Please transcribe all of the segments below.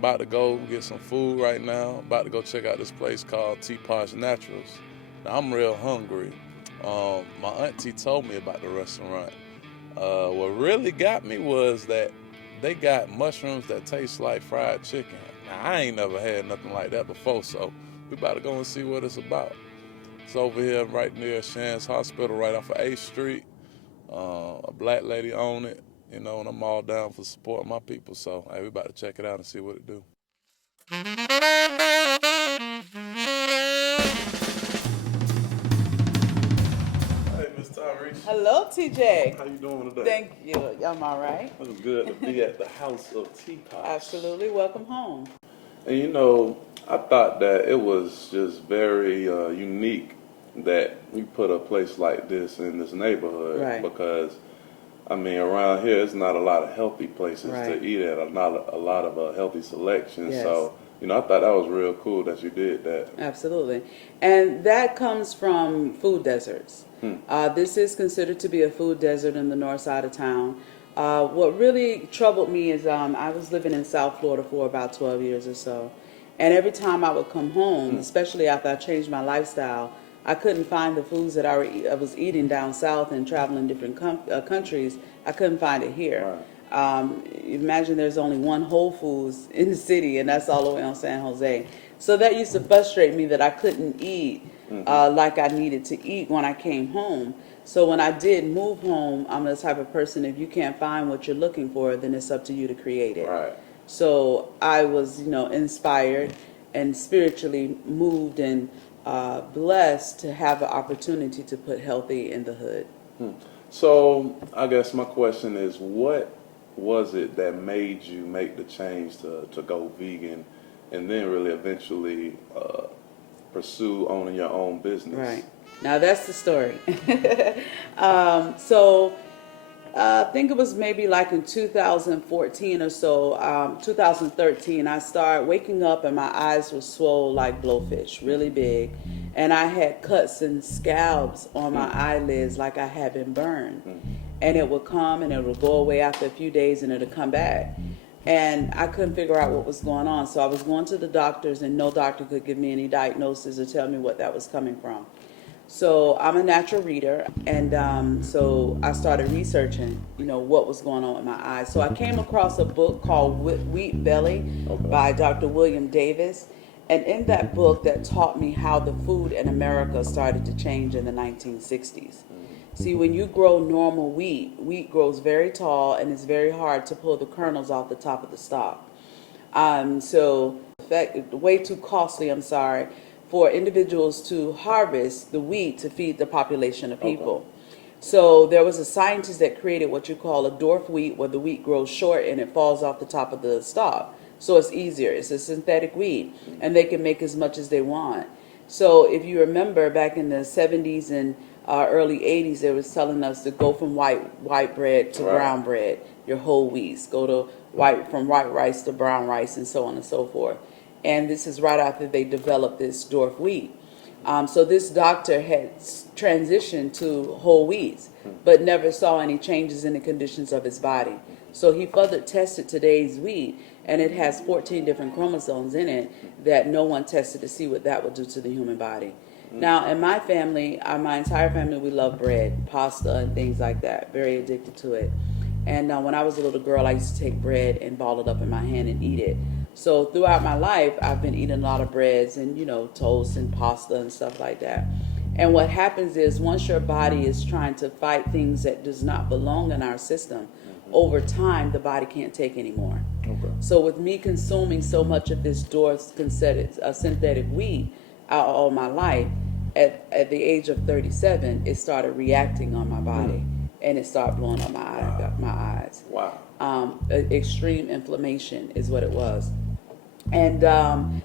about to go get some food right now. About to go check out this place called TeaPosh Naturals. Now, I'm real hungry. My auntie told me about the restaurant. What really got me was that they got mushrooms that taste like fried chicken. Now, I ain't never had nothing like that before, so we about to go and see what it's about. It's over here right near Shands Hospital, right off of 8th Street. A black lady owned it, and I'm all down for supporting my people. So, hey, we about to check it out and see what it do. Hey, Miss Tyrese. Hello, TJ. How you doing today? Thank you. I'm all right. It's good to be at the house of TeaPosh. Absolutely. Welcome home. And I thought that it was just very unique that you put a place like this in this neighborhood. Right. Because, around here, it's not a lot of healthy places Right. to eat at, not a lot of healthy selections. Yes. So, I thought that was real cool that you did that. Absolutely. And that comes from food deserts. This is considered to be a food desert in the north side of town. What really troubled me is I was living in South Florida for about 12 years or so. And every time I would come home, especially after I changed my lifestyle, I couldn't find the foods that I was eating down south and traveling different countries. I couldn't find it here. Right. Imagine there's only one Whole Foods in the city, and that's all the way on San Jose. So that used to frustrate me that I couldn't eat like I needed to eat when I came home. So when I did move home, I'm the type of person, if you can't find what you're looking for, then it's up to you to create it. Right. So I was, inspired and spiritually moved and blessed to have the opportunity to put healthy in the hood. So I guess my question is, what was it that made you make the change to go vegan and then really eventually pursue owning your own business? Right. Now that's the story. So I think it was maybe like in 2014 or so, 2013, I started waking up and my eyes were swollen like blowfish, really big. And I had cuts and scabs on my eyelids like I had been burned. And it would come and it would go away after a few days and it would come back. And I couldn't figure out what was going on. So I was going to the doctors and no doctor could give me any diagnosis or tell me what that was coming from. So I'm a natural reader, and so I started researching, what was going on with my eyes. So I came across a book called Wheat Belly by Dr. William Davis. And in that book, that taught me how the food in America started to change in the 1960s. See, when you grow normal wheat grows very tall, and it's very hard to pull the kernels off the top of the stalk. So way too costly, for individuals to harvest the wheat to feed the population of people. So there was a scientist that created what you call a dwarf wheat, where the wheat grows short and it falls off the top of the stalk. So it's easier. It's a synthetic wheat, and they can make as much as they want. So if you remember back in the 70s and early 80s, they was telling us to go from white bread to brown bread, your whole wheats. Go to from white rice to brown rice, and so on and so forth. And this is right after they developed this dwarf wheat. So this doctor had transitioned to whole wheats, but never saw any changes in the conditions of his body. So he further tested today's wheat, and it has 14 different chromosomes in it that no one tested to see what that would do to the human body. Now, in my family, my entire family, we love bread, pasta, and things like that. Very addicted to it. And when I was a little girl, I used to take bread and ball it up in my hand and eat it. So throughout my life, I've been eating a lot of breads and, toast and pasta and stuff like that. And what happens is once your body is trying to fight things that does not belong in our system, over time, the body can't take anymore. Okay. So with me consuming so much of this dwarf synthetic wheat all my life, at the age of 37, it started reacting on my body. And it started blowing up my eyes. Wow. Extreme inflammation is what it was. And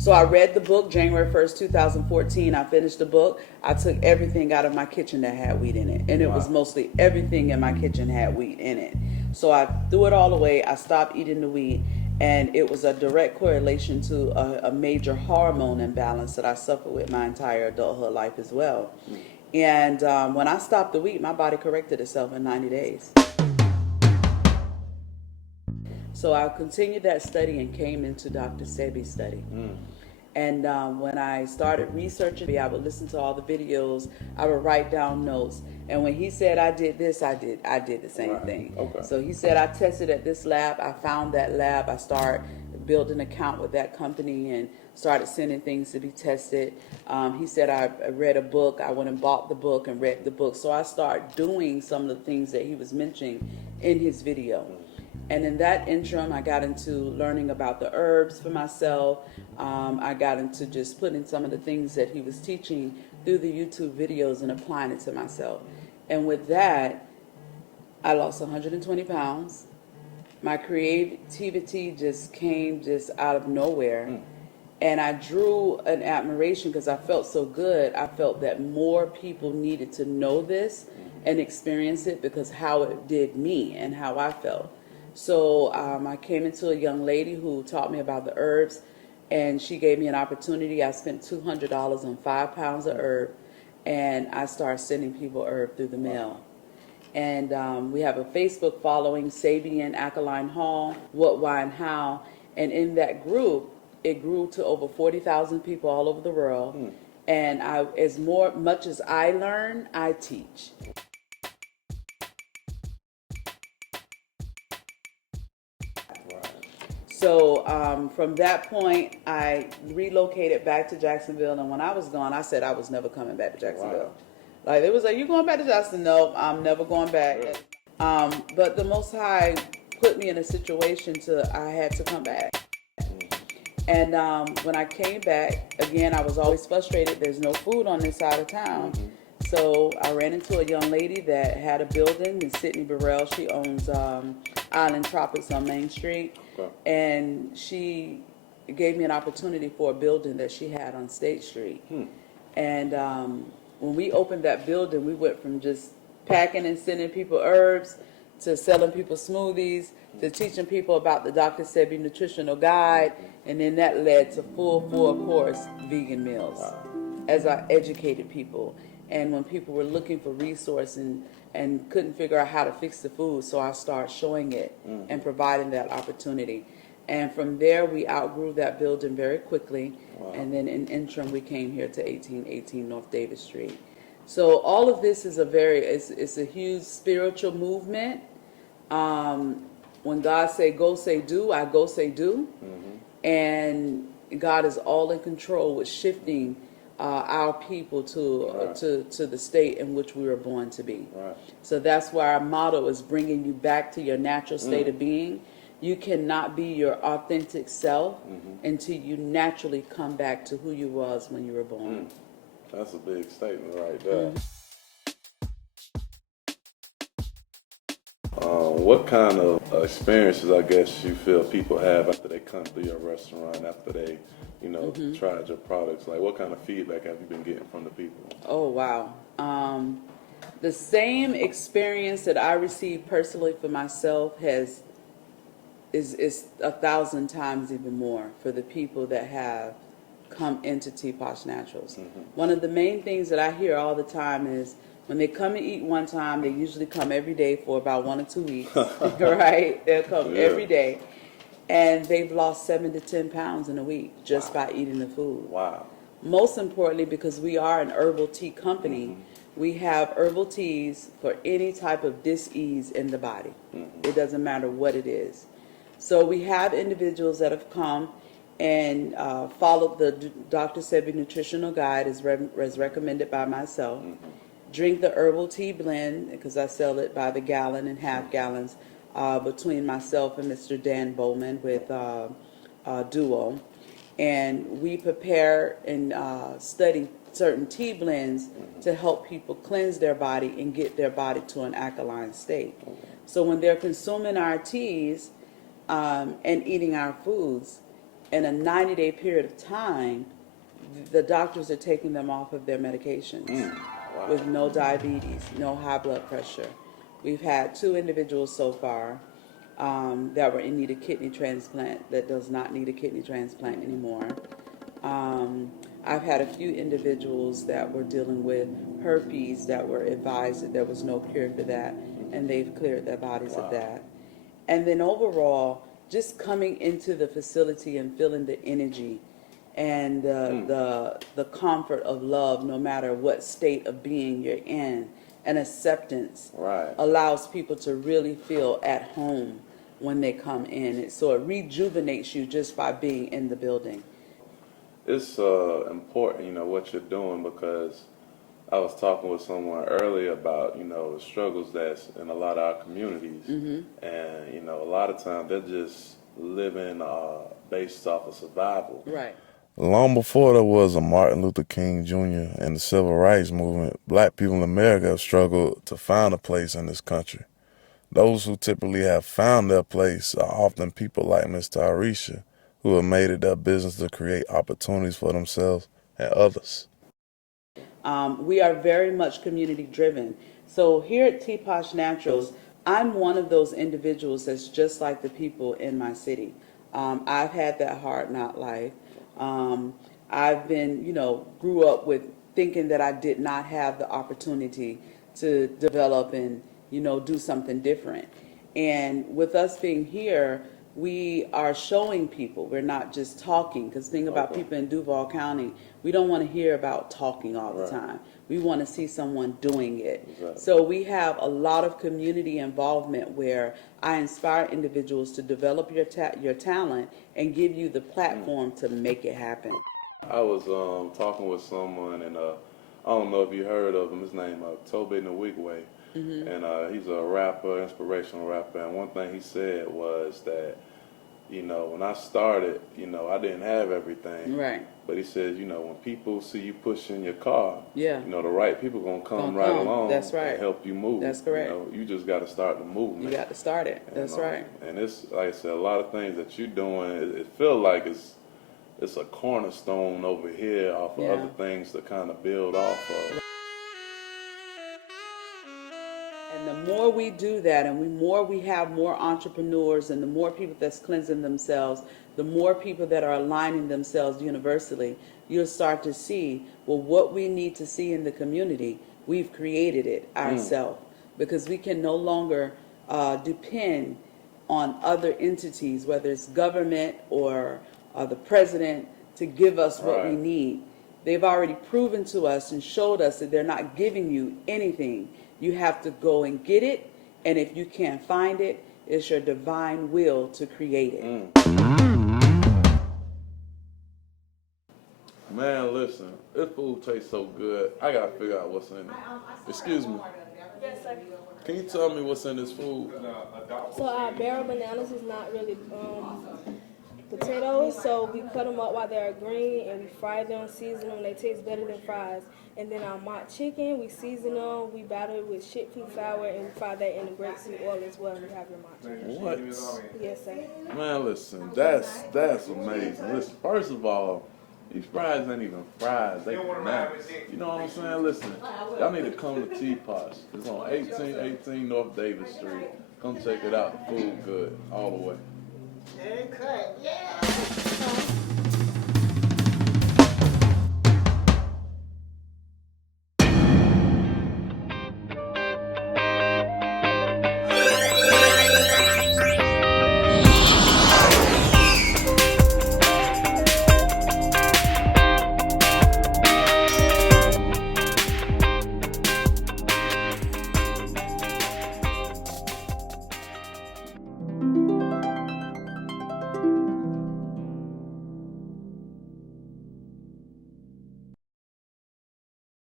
so I read the book January 1st, 2014. I finished the book. I took everything out of my kitchen that had wheat in it. And it was mostly everything in my kitchen had wheat in it. So I threw it all away. I stopped eating the wheat. And it was a direct correlation to a major hormone imbalance that I suffered with my entire adulthood life as well. And when I stopped the wheat, my body corrected itself in 90 days. So I continued that study and came into Dr. Sebi's study. And when I started researching, I would listen to all the videos. I would write down notes. And when he said I did this, I did the same thing. Okay. So he said I tested at this lab. I found that lab. I started building an account with that company and started sending things to be tested. He said I read a book. I went and bought the book and read the book. So I started doing some of the things that he was mentioning in his video. And in that interim, I got into learning about the herbs for myself. I got into just putting some of the things that he was teaching through the YouTube videos and applying it to myself. And with that, I lost 120 pounds. My creativity just came just out of nowhere. And I drew an admiration because I felt so good. I felt that more people needed to know this and experience it because how it did me and how I felt. So I came into a young lady who taught me about the herbs, and she gave me an opportunity. I spent $200 on 5 pounds of herb, and I started sending people herb through the mail. And we have a Facebook following, Sabian Alkaline Hall, What, Why, and How. And in that group, it grew to over 40,000 people all over the world. And much as I learn, I teach. So from that point, I relocated back to Jacksonville. And when I was gone, I said I was never coming back to Jacksonville. Like, it was like, you going back to Jacksonville? No, I'm never going back. But the Most High put me in a situation I had to come back. And when I came back, again, I was always frustrated. There's no food on this side of town. So I ran into a young lady that had a building in Sydney Burrell. She owns Island Tropics on Main Street. And she gave me an opportunity for a building that she had on State Street. And when we opened that building, we went from just packing and sending people herbs to selling people smoothies to teaching people about the Dr. Sebi nutritional guide. And then that led to full course vegan meals as I educated people. And when people were looking for resources and couldn't figure out how to fix the food, so I started showing it and providing that opportunity. And from there, we outgrew that building very quickly. And then in interim, we came here to 1818 North Davis Street. So all of this is it's a huge spiritual movement. When God say go, say do, I go, say do. And God is all in control with shifting our people to the state in which we were born to be. So that's why our motto is bringing you back to your natural state of being. You cannot be your authentic self until you naturally come back to who you was when you were born. That's a big statement right there. What kind of experiences, I guess, you feel people have after they come through your restaurant, after they, tried your products? Like, what kind of feedback have you been getting from the people? Oh, wow. The same experience that I received personally for myself is 1,000 times even more for the people that have come into TeaPosh Naturals. One of the main things that I hear all the time is when they come and eat one time, they usually come every day for about 1 or 2 weeks, right? They'll come every day. And they've lost 7 to 10 pounds in a week just by eating the food. Wow. Most importantly, because we are an herbal tea company, we have herbal teas for any type of dis-ease in the body. It doesn't matter what it is. So we have individuals that have come and followed the Dr. Sebi nutritional guide as recommended by myself. Drink the herbal tea blend, because I sell it by the gallon and half gallons, between myself and Mr. Dan Bowman with Duo. And we prepare and study certain tea blends to help people cleanse their body and get their body to an alkaline state. So when they're consuming our teas and eating our foods, in a 90-day period of time, the doctors are taking them off of their medications with no diabetes, no high blood pressure. We've had 2 individuals so far that were in need of kidney transplant that does not need a kidney transplant anymore. I've had a few individuals that were dealing with herpes that were advised that there was no cure for that, and they've cleared their bodies of that. And then overall, just coming into the facility and feeling the energy and the comfort of love, no matter what state of being you're in, and acceptance Right. allows people to really feel at home when they come in. So it rejuvenates you just by being in the building. It's important, what you're doing, because I was talking with someone earlier about, the struggles that's in a lot of our communities. And, a lot of times they're just living based off of survival. Right. Long before there was a Martin Luther King Jr. and the Civil Rights Movement, black people in America have struggled to find a place in this country. Those who typically have found their place are often people like Ms. Tarisha, who have made it their business to create opportunities for themselves and others. We are very much community driven. So here at TeaPosh Naturals, I'm one of those individuals that's just like the people in my city. I've had that hard knock life. I've been, grew up with thinking that I did not have the opportunity to develop and, do something different. And with us being here, we are showing people. We're not just talking. Because think about people in Duval County, we don't want to hear about talking all the time. We want to see someone doing it. Exactly. So we have a lot of community involvement where I inspire individuals to develop your talent and give you the platform to make it happen. I was talking with someone, and I don't know if you heard of him. His name Tobe Nwigwe, and he's a rapper, inspirational rapper. And one thing he said was that, when I started, I didn't have everything. Right. But he says, when people see you pushing your car, Yeah. the right people gonna come right along. That's right. And help you move. That's correct. You just got to start the movement. You got to start it. That's right. And it's, like I said, a lot of things that you're doing, it feels like it's a cornerstone over here off of other things to kind of build off of. And the more we do that, and the more we have more entrepreneurs, and the more people that's cleansing themselves, the more people that are aligning themselves universally, you'll start to see, well, what we need to see in the community, we've created it ourselves. Because we can no longer depend on other entities, whether it's government or the president, to give us what we need. They've already proven to us and showed us that they're not giving you anything. You have to go and get it, and if you can't find it, it's your divine will to create it. Man, listen, this food tastes so good. I gotta figure out what's in it. Excuse me. Yes, sir. Can you tell me what's in this food? So our barrel bananas is not really potatoes, so we cut them up while they're green and we fry them, season them. They taste better than fries. And then our mock chicken, we season them, we batter it with chickpea flour, and we fry that in the grapeseed oil as well. And you have your mock chicken. What? Yes, sir. Man, listen, that's amazing. Listen, first of all, these fries ain't even fries, they bananas. You know what I'm saying? Listen, y'all need to come to TeaPosh. It's on 1818 North Davis Street. Come check it out. The food good all the way.